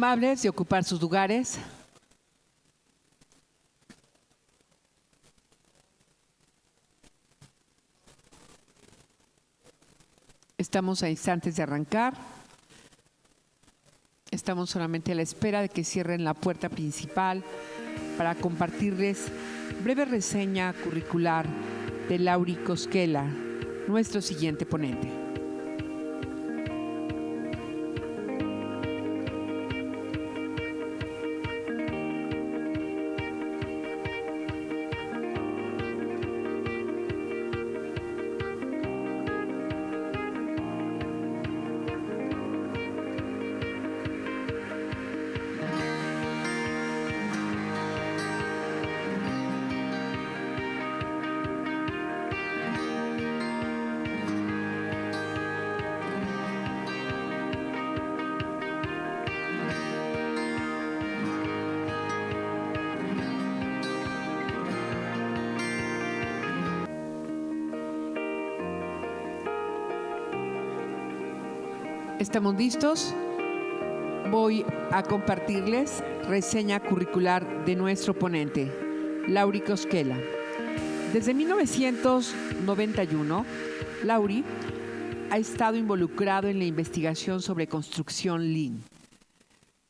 amables de ocupar sus lugares. Estamos a instantes de arrancar. Estamos solamente a la espera de que cierren la puerta principal para compartirles breve reseña curricular de Lauri Cosquela, nuestro siguiente ponente. ¿Estamos listos? Voy a compartirles reseña curricular de nuestro ponente, Lauri Cosquela. Desde 1991, Lauri ha estado involucrado en la investigación sobre construcción Lean.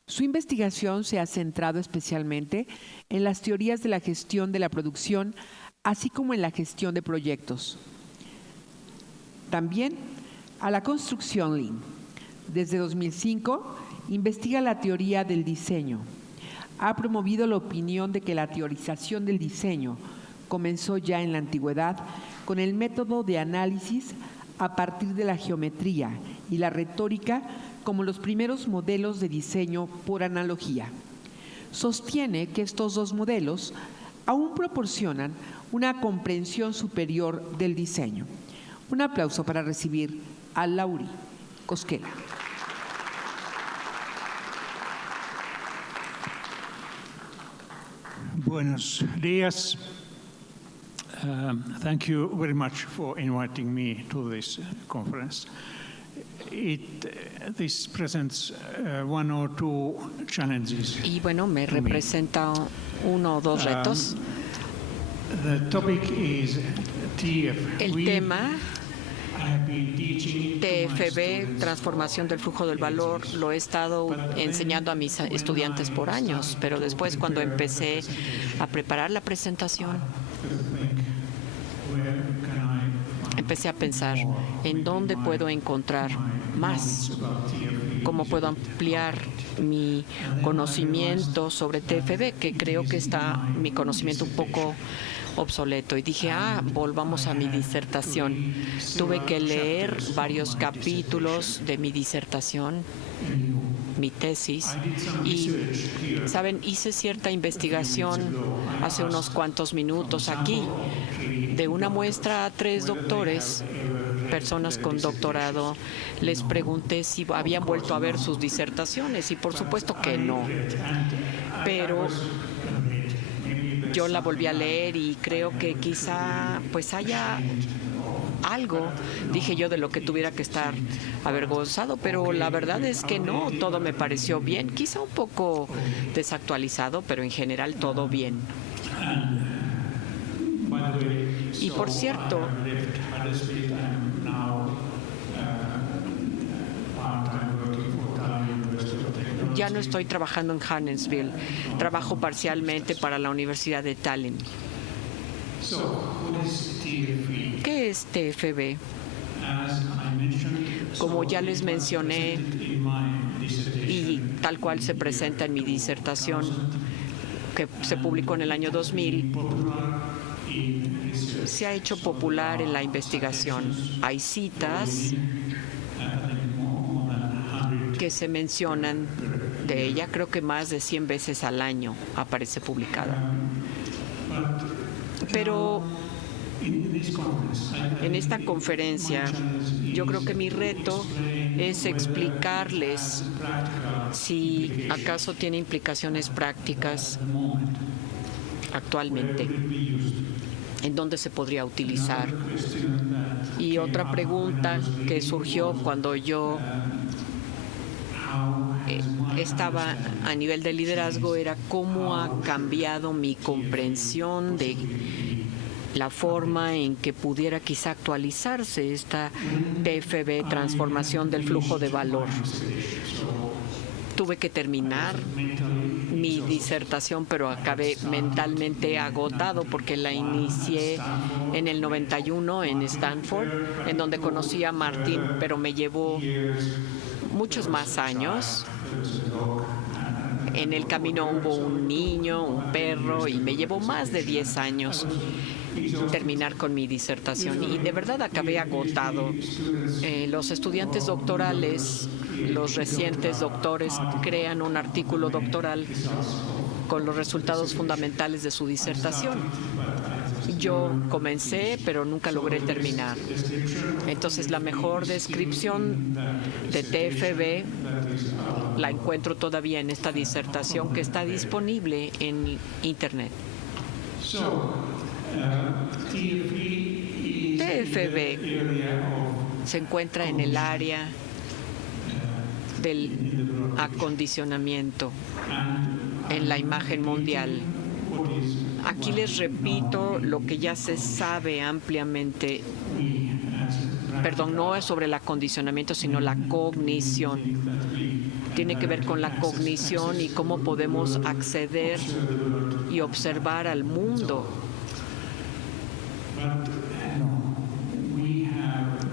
Su investigación se ha centrado especialmente en las teorías de la gestión de la producción, así como en la gestión de proyectos. También a la construcción Lean. Desde 2005, investiga la teoría del diseño. Ha promovido la opinión de que la teorización del diseño comenzó ya en la antigüedad con el método de análisis a partir de la geometría y la retórica como los primeros modelos de diseño por analogía. Sostiene que estos dos modelos aún proporcionan una comprensión superior del diseño. Un aplauso para recibir a Lauri Cosquela. Buenos días. Thank you very much for inviting me to this conference. This presents one or two challenges. Y bueno, me representa uno o dos retos. The topic is El tema TFB, transformación del flujo del valor, lo he estado enseñando a mis estudiantes por años, pero después cuando empecé a preparar la presentación, empecé a pensar en dónde puedo encontrar más, cómo puedo ampliar mi conocimiento sobre TFB, que creo que está mi conocimiento un poco obsoleto. Y dije, volvamos a mi disertación. Tuve que leer varios capítulos de mi disertación, mi tesis, y, ¿saben? Hice cierta investigación hace unos cuantos minutos aquí, de una muestra a 3 doctores, personas con doctorado. Les pregunté si habían vuelto a ver sus disertaciones y por supuesto que no. Pero yo la volví a leer y creo que quizá pues haya algo, dije yo, de lo que tuviera que estar avergonzado, pero la verdad es que no, todo me pareció bien, quizá un poco desactualizado, pero en general todo bien. Y por cierto, ya no estoy trabajando en Huntersville, trabajo parcialmente para la Universidad de Tallinn. ¿Qué es TFB? Como ya les mencioné, y tal cual se presenta en mi disertación, que se publicó en el año 2000, se ha hecho popular en la investigación. Hay citas que se mencionan de ella, creo que más de 100 veces al año aparece publicada. Pero en esta conferencia, yo creo que mi reto es explicarles si acaso tiene implicaciones prácticas actualmente, en dónde se podría utilizar. Y otra pregunta que surgió cuando yo estaba a nivel de liderazgo era cómo ha cambiado mi comprensión de la forma en que pudiera quizá actualizarse esta TFB, transformación del flujo de valor. Tuve que terminar mi disertación, pero acabé mentalmente agotado porque la inicié en el 91 en Stanford, en donde conocí a Martín, pero me llevó muchos más años. En el camino hubo un niño, un perro, y me llevó más de 10 años terminar con mi disertación. Y de verdad acabé agotado. Los estudiantes doctorales, los recientes doctores, crean un artículo doctoral con los resultados fundamentales de su disertación. Yo comencé, pero nunca logré terminar. Entonces, la mejor descripción de TFB la encuentro todavía en esta disertación que está disponible en Internet. TFB se encuentra en el área del acondicionamiento en la imagen mundial. Aquí les repito lo que ya se sabe ampliamente. Perdón, no es sobre el acondicionamiento, sino la cognición. Tiene que ver con la cognición y cómo podemos acceder y observar al mundo.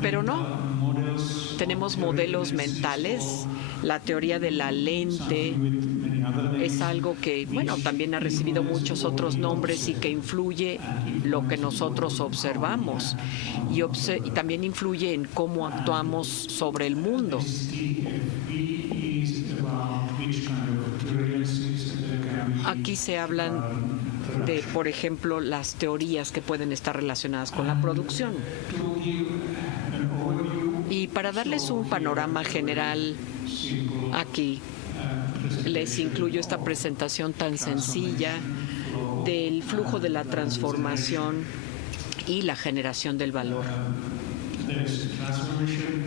Pero no, tenemos modelos mentales. La teoría de la lente es algo que, bueno, también ha recibido muchos otros nombres y que influye lo que nosotros observamos y también influye en cómo actuamos sobre el mundo. Aquí se hablan de, por ejemplo, las teorías que pueden estar relacionadas con la producción. Y para darles un panorama general, aquí les incluyo esta presentación tan sencilla del flujo de la transformación y la generación del valor.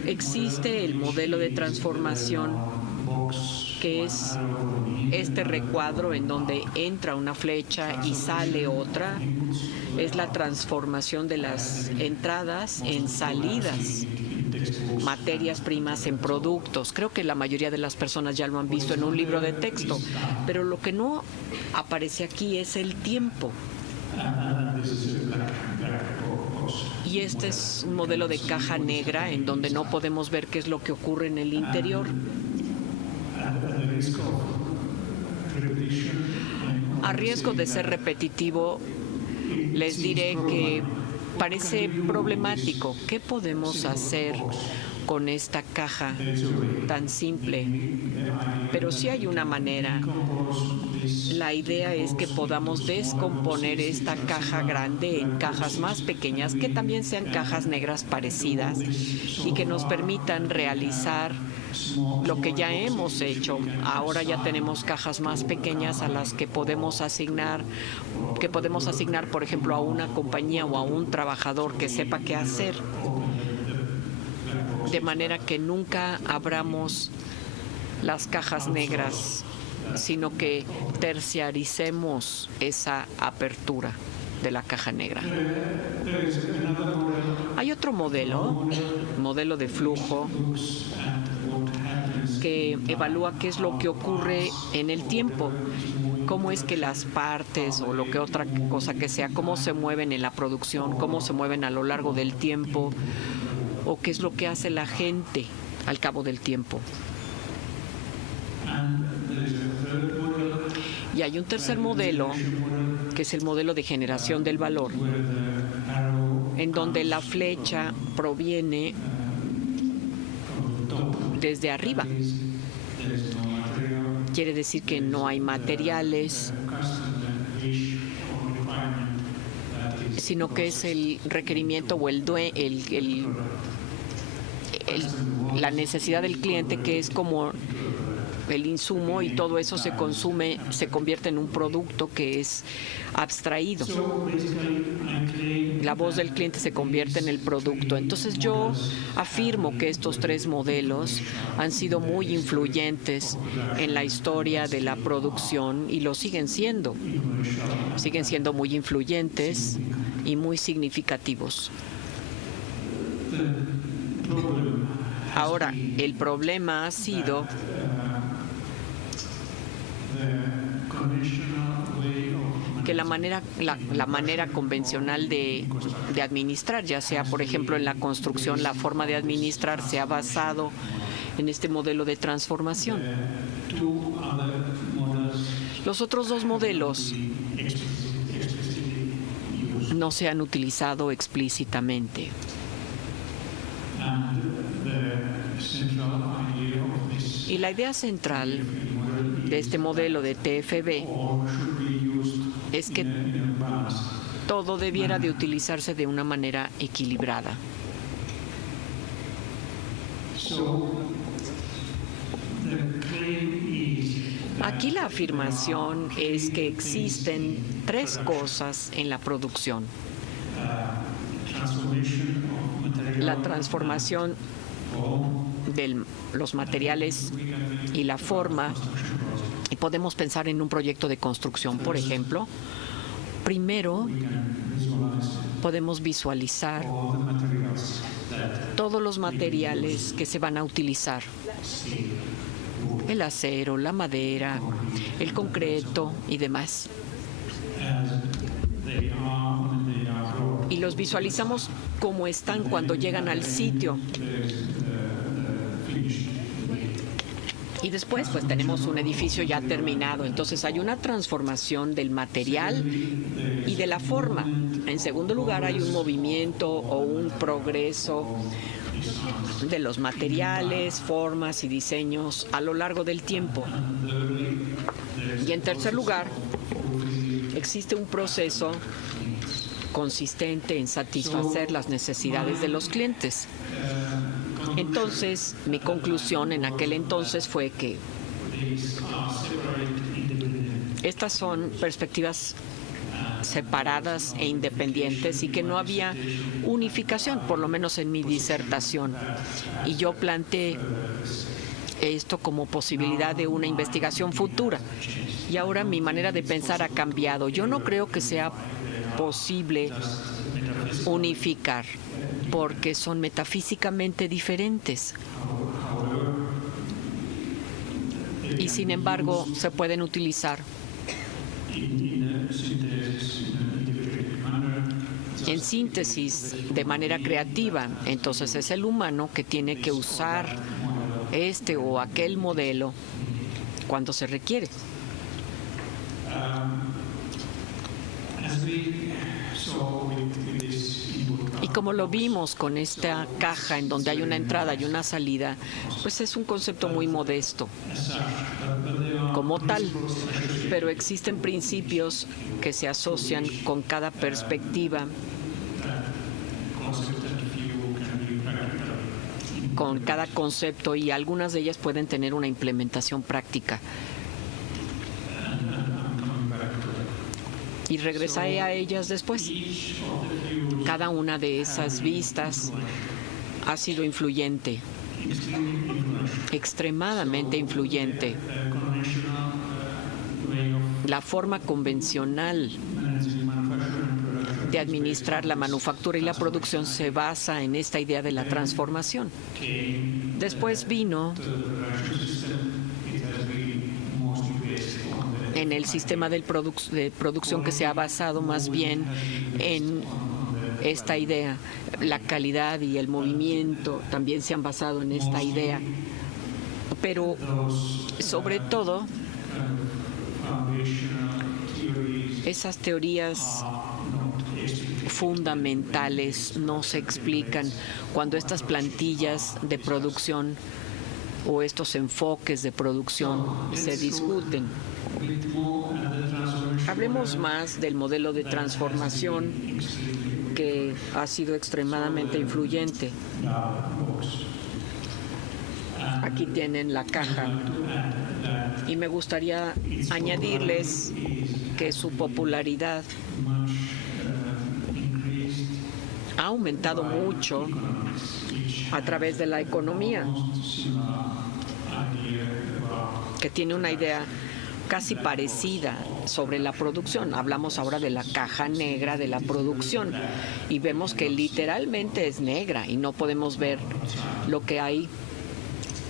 Existe el modelo de transformación, que es este recuadro en donde entra una flecha y sale otra. Es la transformación de las entradas en salidas, materias primas en productos. Creo que la mayoría de las personas ya lo han visto en un libro de texto, pero lo que no aparece aquí es el tiempo. Y este es un modelo de caja negra en donde no podemos ver qué es lo que ocurre en el interior. A riesgo de ser repetitivo, les diré que parece problemático. ¿Qué podemos hacer con esta caja tan simple? Pero sí hay una manera. La idea es que podamos descomponer esta caja grande en cajas más pequeñas, que también sean cajas negras parecidas y que nos permitan realizar lo que ya hemos hecho. Ahora ya tenemos cajas más pequeñas a las que podemos asignar, por ejemplo, a una compañía o a un trabajador que sepa qué hacer, de manera que nunca abramos las cajas negras, sino que terciaricemos esa apertura de la caja negra. Hay otro modelo de flujo, que evalúa qué es lo que ocurre en el tiempo, cómo es que las partes o lo que otra cosa que sea, cómo se mueven en la producción, cómo se mueven a lo largo del tiempo, o qué es lo que hace la gente al cabo del tiempo. Y hay un tercer modelo, que es el modelo de generación del valor, en donde la flecha proviene desde arriba. Quiere decir que no hay materiales, sino que es el requerimiento o la necesidad del cliente, que es como el insumo y todo eso se consume, se convierte en un producto que es abstraído. La voz del cliente se convierte en el producto. Entonces yo afirmo que estos tres modelos han sido muy influyentes en la historia de la producción y lo siguen siendo. Siguen siendo muy influyentes y muy significativos. Ahora, el problema ha sido que la manera convencional de administrar, ya sea, por ejemplo, en la construcción, la forma de administrar se ha basado en este modelo de transformación. Los otros dos modelos no se han utilizado explícitamente. Y la idea central de este modelo de TFB es que todo debiera de utilizarse de una manera equilibrada. Aquí la afirmación es que existen tres cosas en la producción. La transformación de los materiales y la forma, y podemos pensar en un proyecto de construcción, por ejemplo. Primero, podemos visualizar todos los materiales que se van a utilizar: el acero, la madera, el concreto y demás. Y los visualizamos como están cuando llegan al sitio. Y después, pues, tenemos un edificio ya terminado. Entonces, hay una transformación del material y de la forma. En segundo lugar, hay un movimiento o un progreso de los materiales, formas y diseños a lo largo del tiempo. Y en tercer lugar, existe un proceso consistente en satisfacer las necesidades de los clientes. Entonces, mi conclusión en aquel entonces fue que estas son perspectivas separadas e independientes y que no había unificación, por lo menos en mi disertación. Y yo planteé esto como posibilidad de una investigación futura. Y ahora mi manera de pensar ha cambiado. Yo no creo que sea posible unificar, porque son metafísicamente diferentes. Y sin embargo, se pueden utilizar en síntesis de manera creativa. Entonces es el humano que tiene que usar este o aquel modelo cuando se requiere. Y como lo vimos con esta caja en donde hay una entrada y una salida, pues es un concepto muy modesto como tal, pero existen principios que se asocian con cada perspectiva, con cada concepto, y algunas de ellas pueden tener una implementación práctica. Y regresaré a ellas después. Cada una de esas vistas ha sido influyente, extremadamente influyente. La forma convencional de administrar la manufactura y la producción se basa en esta idea de la transformación. Después vino en el sistema de producción que se ha basado más bien en esta idea. La calidad y el movimiento también se han basado en esta idea. Pero sobre todo, esas teorías fundamentales no se explican cuando estas plantillas de producción o estos enfoques de producción se discuten. Hablemos más del modelo de transformación, que ha sido extremadamente influyente. Aquí tienen la caja Y me gustaría añadirles que su popularidad ha aumentado mucho a través de la economía, que tiene una idea casi parecida sobre la producción. Hablamos ahora de la caja negra de la producción y vemos que literalmente es negra y no podemos ver lo que hay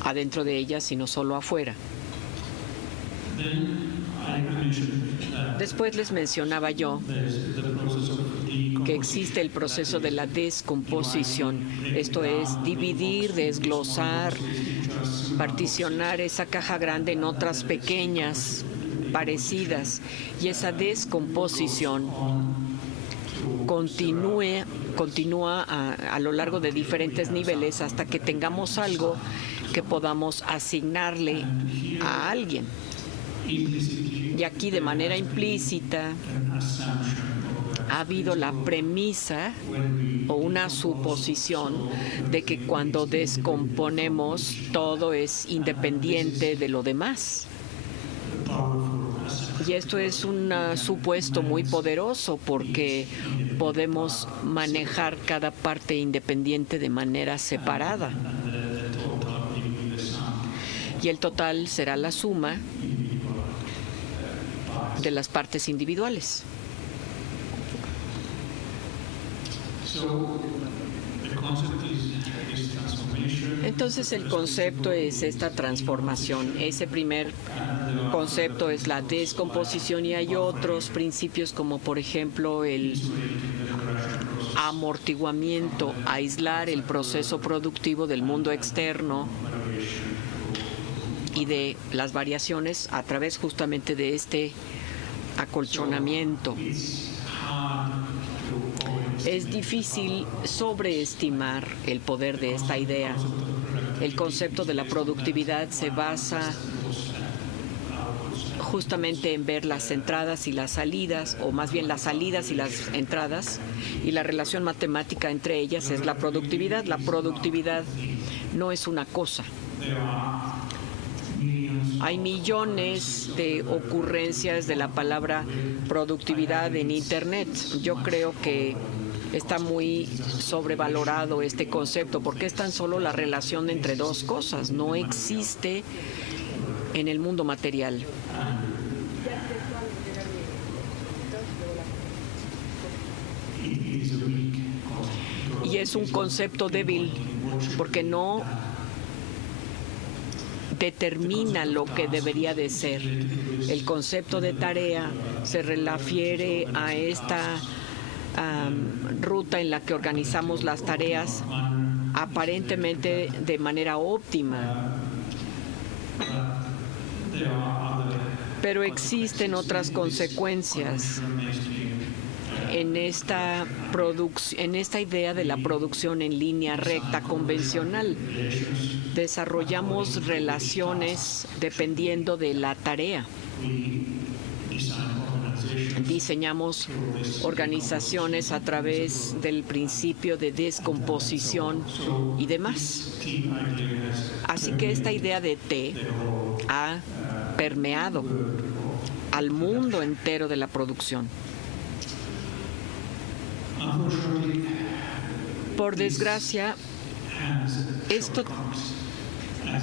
adentro de ella, sino solo afuera. Después les mencionaba yo que existe el proceso de la descomposición. Esto es dividir, desglosar, particionar esa caja grande en otras pequeñas, parecidas. Y esa descomposición continúa a lo largo de diferentes niveles hasta que tengamos algo que podamos asignarle a alguien. Y aquí, de manera implícita, ha habido la premisa o una suposición de que cuando descomponemos todo es independiente de lo demás. Y esto es un supuesto muy poderoso porque podemos manejar cada parte independiente de manera separada. Y el total será la suma de las partes individuales. Entonces el concepto es esta transformación. Ese primer concepto es la descomposición y hay otros principios como por ejemplo el amortiguamiento, aislar el proceso productivo del mundo externo y de las variaciones a través justamente de este acolchonamiento. Es difícil sobreestimar el poder de esta idea. El concepto de la productividad se basa justamente en ver las entradas y las salidas, o más bien las salidas y las entradas, y la relación matemática entre ellas es la productividad. La productividad no es una cosa. Hay millones de ocurrencias de la palabra productividad en Internet. Yo creo que está muy sobrevalorado este concepto porque es tan solo la relación entre dos cosas. No existe en el mundo material. Y es un concepto débil porque no determina lo que debería de ser. El concepto de tarea se refiere a esta ruta en la que organizamos las tareas aparentemente de manera óptima. Pero existen otras consecuencias en esta idea de la producción en línea recta convencional. Desarrollamos relaciones dependiendo de la tarea. Diseñamos organizaciones a través del principio de descomposición y demás. Así que esta idea de T ha permeado al mundo entero de la producción. Por desgracia, esto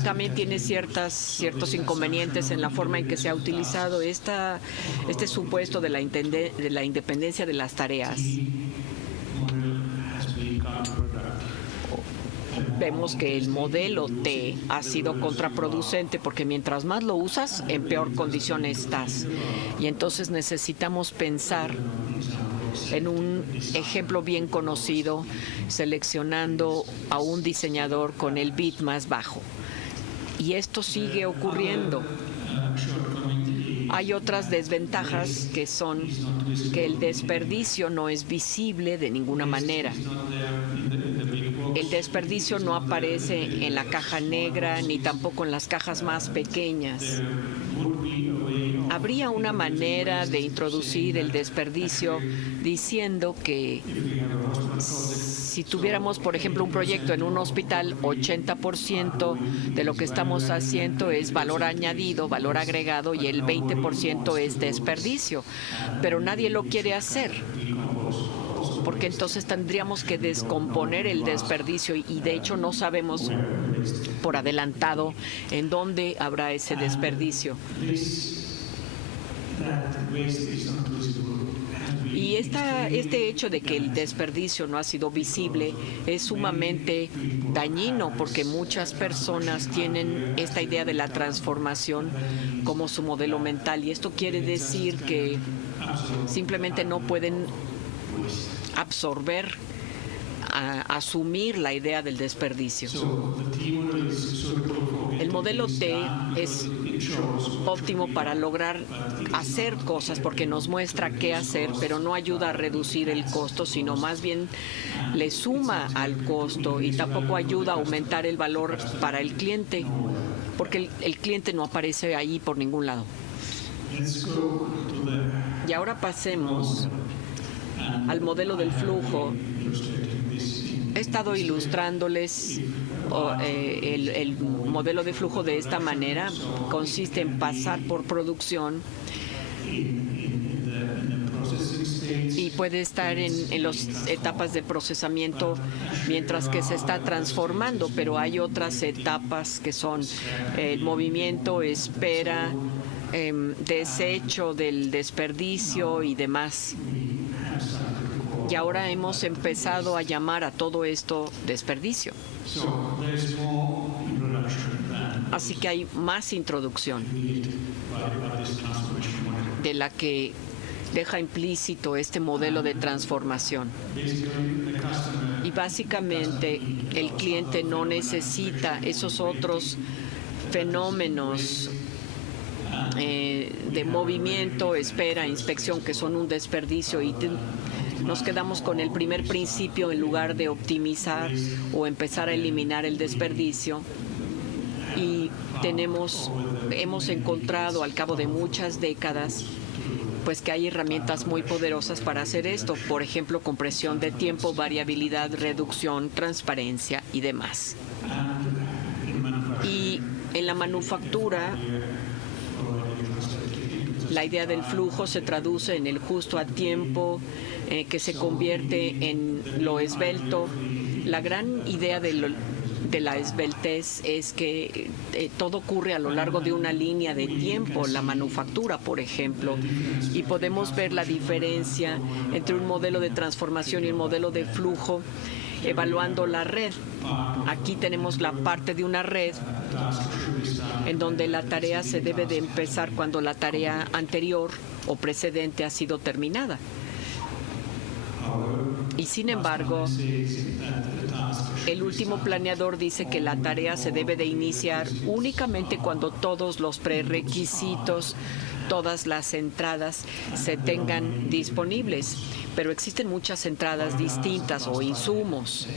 también tiene ciertos inconvenientes en la forma en que se ha utilizado este supuesto de la independencia de las tareas. Vemos que el modelo T ha sido contraproducente porque mientras más lo usas, en peor condición estás. Y entonces necesitamos pensar en un ejemplo bien conocido, seleccionando a un diseñador con el bit más bajo. Y esto sigue ocurriendo. Hay otras desventajas que son que el desperdicio no es visible de ninguna manera. El desperdicio no aparece en la caja negra ni tampoco en las cajas más pequeñas. Habría una manera de introducir el desperdicio diciendo que si tuviéramos, por ejemplo, un proyecto en un hospital, 80% de lo que estamos haciendo es valor añadido, valor agregado, y el 20% es desperdicio. Pero nadie lo quiere hacer, porque entonces tendríamos que descomponer el desperdicio y de hecho no sabemos por adelantado en dónde habrá ese desperdicio. Y este hecho de que el desperdicio no ha sido visible es sumamente dañino, porque muchas personas tienen esta idea de la transformación como su modelo mental, y esto quiere decir que simplemente no pueden absorber, asumir la idea del desperdicio. El modelo T es óptimo para lograr hacer cosas porque nos muestra qué hacer, pero no ayuda a reducir el costo, sino más bien le suma al costo, y tampoco ayuda a aumentar el valor para el cliente, porque el cliente no aparece ahí por ningún lado. Y ahora pasemos al modelo del flujo. He estado ilustrándoles el modelo de flujo de esta manera. Consiste en pasar por producción y puede estar en las etapas de procesamiento mientras que se está transformando, pero hay otras etapas que son el movimiento, espera, desecho del desperdicio y demás. Y ahora hemos empezado a llamar a todo esto desperdicio. Así que hay más introducción de la que deja implícito este modelo de transformación. Y básicamente el cliente no necesita esos otros fenómenos de movimiento, espera, inspección, que son un desperdicio, y nos quedamos con el primer principio en lugar de optimizar o empezar a eliminar el desperdicio. Y hemos encontrado al cabo de muchas décadas pues que hay herramientas muy poderosas para hacer esto, por ejemplo, compresión de tiempo, variabilidad, reducción, transparencia y demás. Y en la manufactura, la idea del flujo se traduce en el justo a tiempo, que se convierte en lo esbelto. La gran idea de la esbeltez es que todo ocurre a lo largo de una línea de tiempo, la manufactura, por ejemplo, y podemos ver la diferencia entre un modelo de transformación y un modelo de flujo evaluando la red. Aquí tenemos la parte de una red en donde la tarea se debe de empezar cuando la tarea anterior o precedente ha sido terminada. Y sin embargo, el último planeador dice que la tarea se debe de iniciar únicamente cuando todos los prerequisitos, todas las entradas se tengan disponibles. Pero existen muchas entradas distintas o insumos.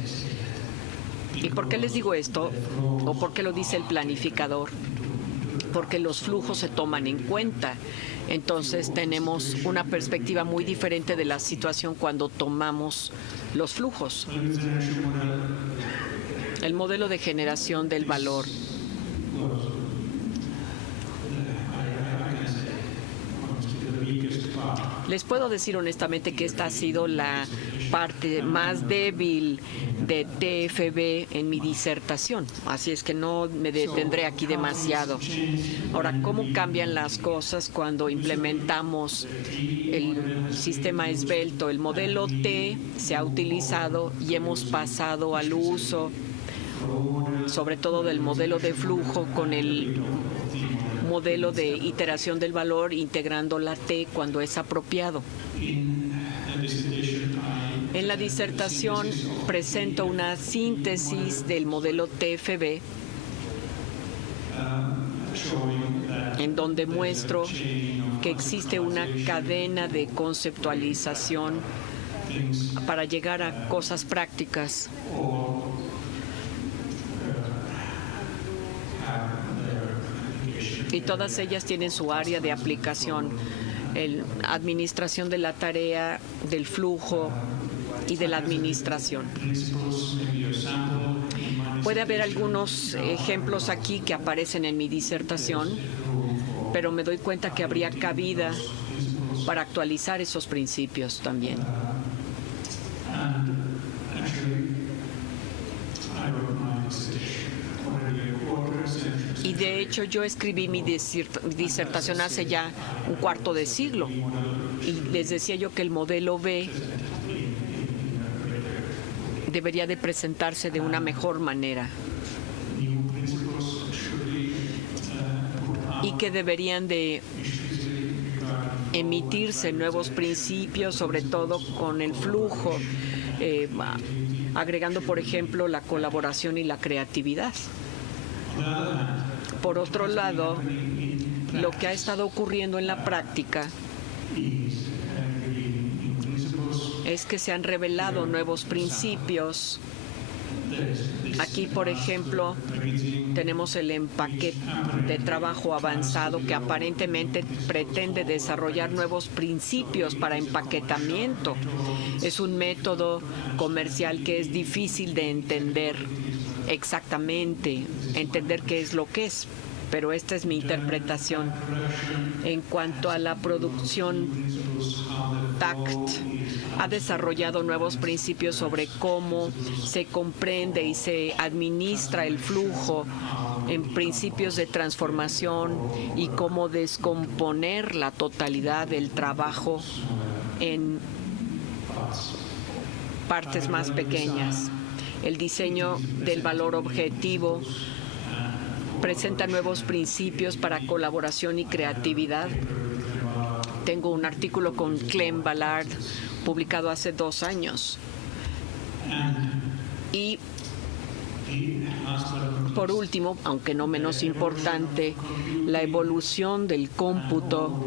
¿Y por qué les digo esto? ¿O por qué lo dice el planificador? Porque los flujos se toman en cuenta. Entonces tenemos una perspectiva muy diferente de la situación cuando tomamos los flujos. El modelo de generación del valor. Les puedo decir honestamente que esta ha sido la parte más débil de TFB en mi disertación, así es que no me detendré aquí demasiado. Ahora, ¿cómo cambian las cosas cuando implementamos el sistema esbelto? El modelo T se ha utilizado y hemos pasado al uso, sobre todo del modelo de flujo, con el modelo de iteración del valor, integrando la T cuando es apropiado. En la disertación presento una síntesis del modelo TFB, en donde muestro que existe una cadena de conceptualización para llegar a cosas prácticas. Y todas ellas tienen su área de aplicación. Administración de la tarea, del flujo, y de la administración. Puede haber algunos ejemplos aquí que aparecen en mi disertación, pero me doy cuenta que habría cabida para actualizar esos principios también. Y de hecho yo escribí mi disertación hace ya un cuarto de siglo y les decía yo que el modelo B debería de presentarse de una mejor manera y que deberían de emitirse nuevos principios, sobre todo con el flujo, agregando, por ejemplo, la colaboración y la creatividad. Por otro lado, lo que ha estado ocurriendo en la práctica es que se han revelado nuevos principios. Aquí, por ejemplo, tenemos el empaque de trabajo avanzado que aparentemente pretende desarrollar nuevos principios para empaquetamiento. Es un método comercial que es difícil de entender exactamente, entender qué es lo que es, pero esta es mi interpretación. En cuanto a la producción, TACT ha desarrollado nuevos principios sobre cómo se comprende y se administra el flujo, en principios de transformación y cómo descomponer la totalidad del trabajo en partes más pequeñas. El diseño del valor objetivo presenta nuevos principios para colaboración y creatividad. Tengo un artículo con Clem Ballard publicado hace 2 años. Y por último, aunque no menos importante, la evolución del cómputo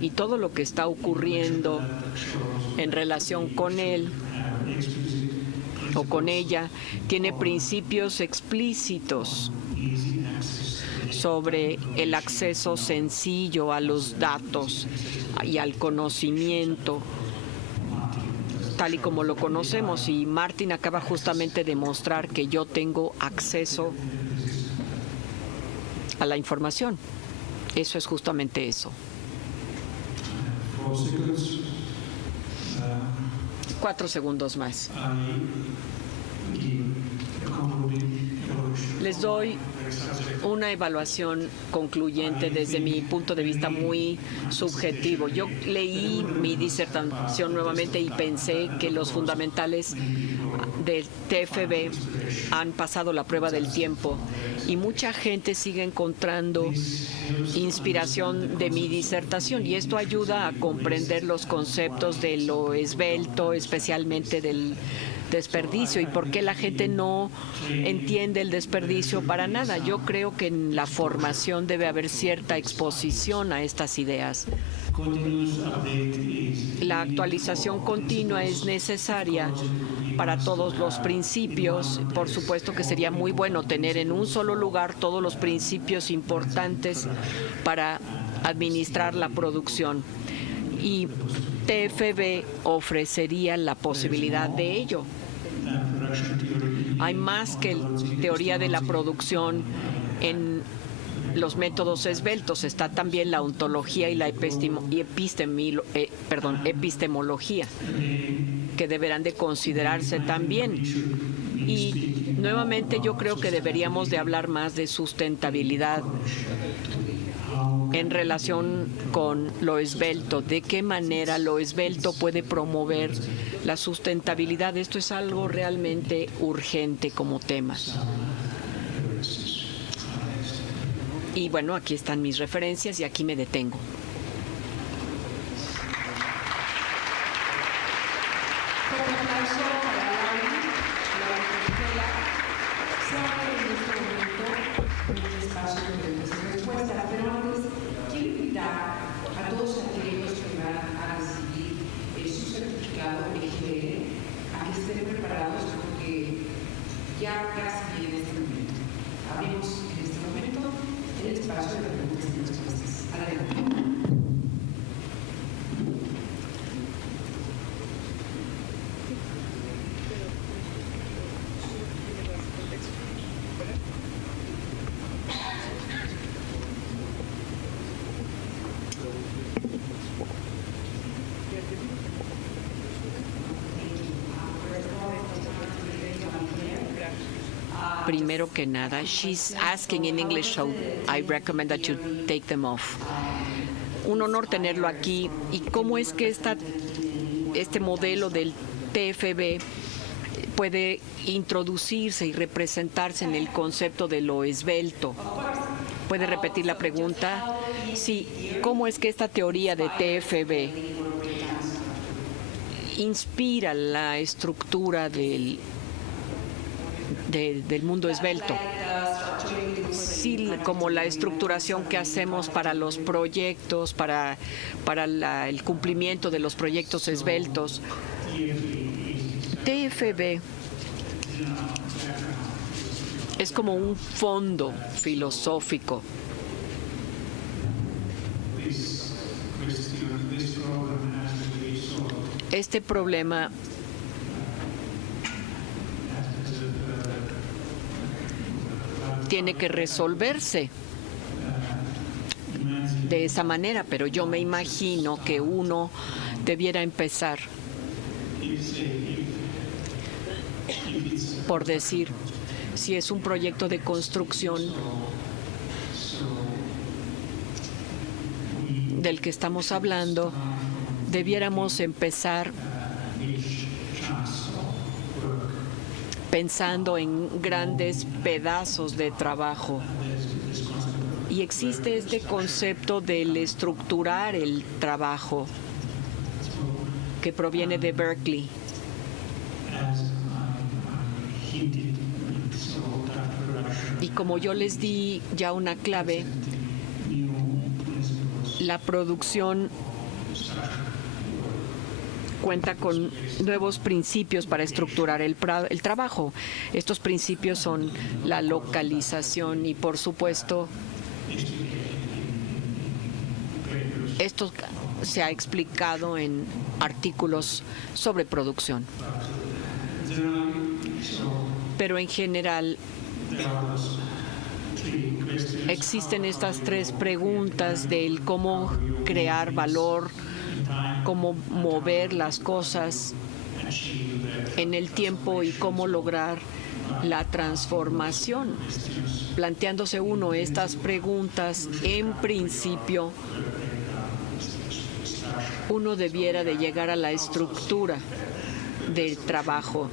y todo lo que está ocurriendo en relación con él o con ella tiene principios explícitos sobre el acceso sencillo a los datos y al conocimiento tal y como lo conocemos, y Martin acaba justamente de mostrar que yo tengo acceso a la información. Eso es justamente eso. 4 segundos más. Les doy una evaluación concluyente desde mi punto de vista muy subjetivo. Yo leí mi disertación nuevamente y pensé que los fundamentales del TFB han pasado la prueba del tiempo y mucha gente sigue encontrando inspiración de mi disertación, y esto ayuda a comprender los conceptos de lo esbelto, especialmente del desperdicio, y por qué la gente no entiende el desperdicio para nada. Yo creo que en la formación debe haber cierta exposición a estas ideas. La actualización continua es necesaria para todos los principios. Por supuesto que sería muy bueno tener en un solo lugar todos los principios importantes para administrar la producción. Y TFB ofrecería la posibilidad de ello. Hay más que teoría de la producción en los métodos esbeltos. Está también la ontología y la epistemología, que deberán de considerarse también. Y nuevamente yo creo que deberíamos de hablar más de sustentabilidad en relación con lo esbelto, de qué manera lo esbelto puede promover la sustentabilidad. Esto es algo realmente urgente como tema. Y bueno, aquí están mis referencias y aquí me detengo. A todos aquellos que van a recibir su certificado EGL, a que estén preparados, porque ya casi viene este momento. Abrimos en este momento el espacio de preguntas y respuestas. Adelante. Primero que nada, she's asking in English, so I recommend that you take them off. Un honor tenerlo aquí. ¿Y cómo es que este modelo del TFB puede introducirse y representarse en el concepto de lo esbelto? ¿Puede repetir la pregunta? Sí, ¿cómo es que esta teoría de TFB inspira la estructura del mundo esbelto? Sí, como la estructuración que hacemos para los proyectos, para el cumplimiento de los proyectos esbeltos. TFB es como un fondo filosófico. Este problema tiene que resolverse de esa manera, pero yo me imagino que uno debiera empezar por decir, si es un proyecto de construcción del que estamos hablando, debiéramos empezar pensando en grandes pedazos de trabajo. Y existe este concepto del estructurar el trabajo que proviene de Berkeley. Y como yo les di ya una clave, la producción cuenta con nuevos principios para estructurar el trabajo. Estos principios son la localización y, por supuesto, esto se ha explicado en artículos sobre producción. Pero en general existen estas tres preguntas del cómo crear valor, cómo mover las cosas en el tiempo y cómo lograr la transformación. Planteándose uno estas preguntas, en principio, uno debiera de llegar a la estructura del trabajo.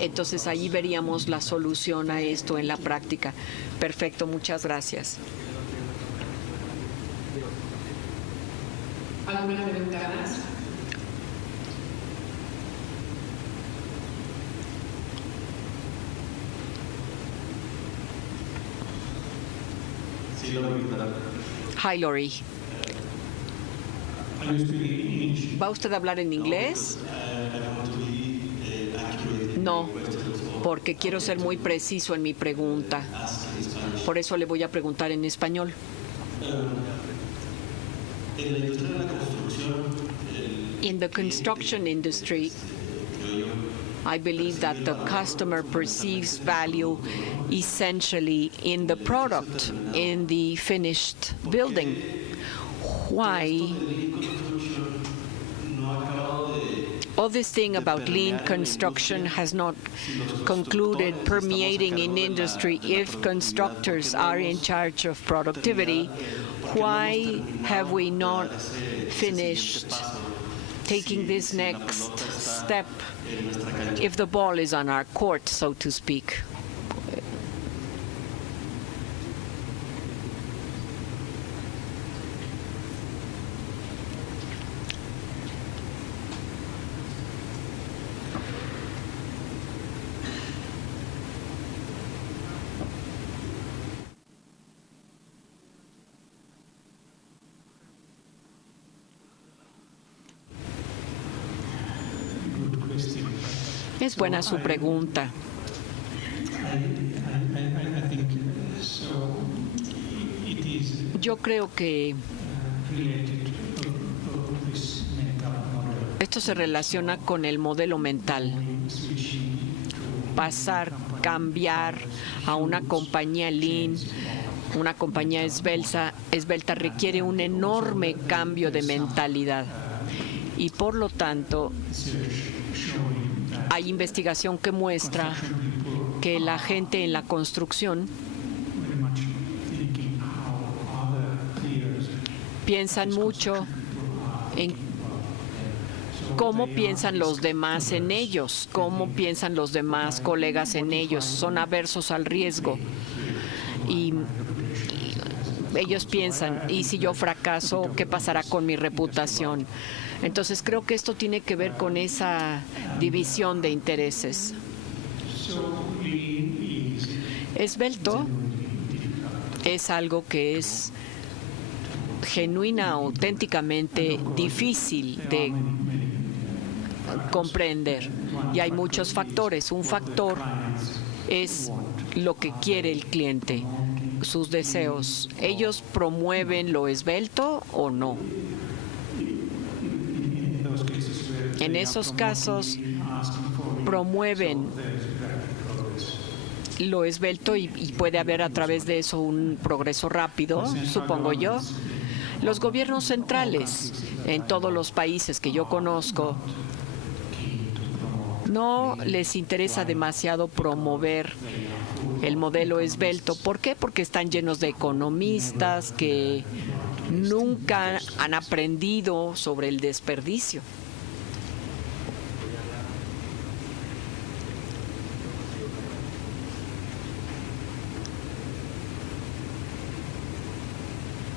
Entonces ahí veríamos la solución a esto en la práctica. Perfecto, muchas gracias. ¿Alguna pregunta más? Sí, Lori. Hi, Lori. ¿Va usted a hablar en inglés? No, porque quiero ser muy preciso en mi pregunta. Por eso le voy a preguntar en español. En la industria de la construcción, In the construction industry, I believe that the customer perceives value essentially in the product, in the finished building. Why? All this thing about lean construction has not concluded permeating in industry. If constructors are in charge of productivity, why have we not finished taking this next step if the ball is on our court, so to speak? Es buena su pregunta. Yo creo que esto se relaciona con el modelo mental. Pasar, cambiar a una compañía lean, una compañía esbelta requiere un enorme cambio de mentalidad. Y por lo tanto, hay investigación que muestra que la gente en la construcción piensan mucho en cómo piensan los demás en ellos, cómo piensan los demás colegas en ellos. Son aversos al riesgo. Y ellos piensan, ¿y si yo fracaso, qué pasará con mi reputación? Entonces creo que esto tiene que ver con esa división de intereses. Esbelto es algo que es genuina, auténticamente difícil de comprender. Y hay muchos factores. Un factor es lo que quiere el cliente, sus deseos. ¿Ellos promueven lo esbelto o no? En esos casos promueven lo esbelto y puede haber a través de eso un progreso rápido, supongo yo. Los gobiernos centrales en todos los países que yo conozco no les interesa demasiado promover el modelo esbelto. ¿Por qué? Porque están llenos de economistas que nunca han aprendido sobre el desperdicio.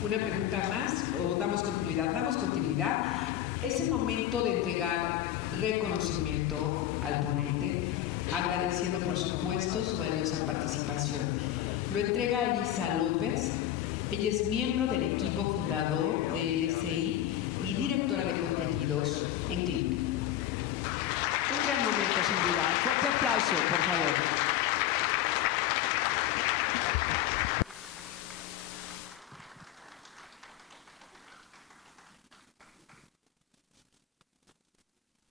Una pregunta más, o damos continuidad. Damos continuidad. Es el momento de entregar reconocimiento al ponente, agradeciendo por supuesto su valiosa participación. Lo entrega Elisa López. Ella es miembro del equipo fundador de LSI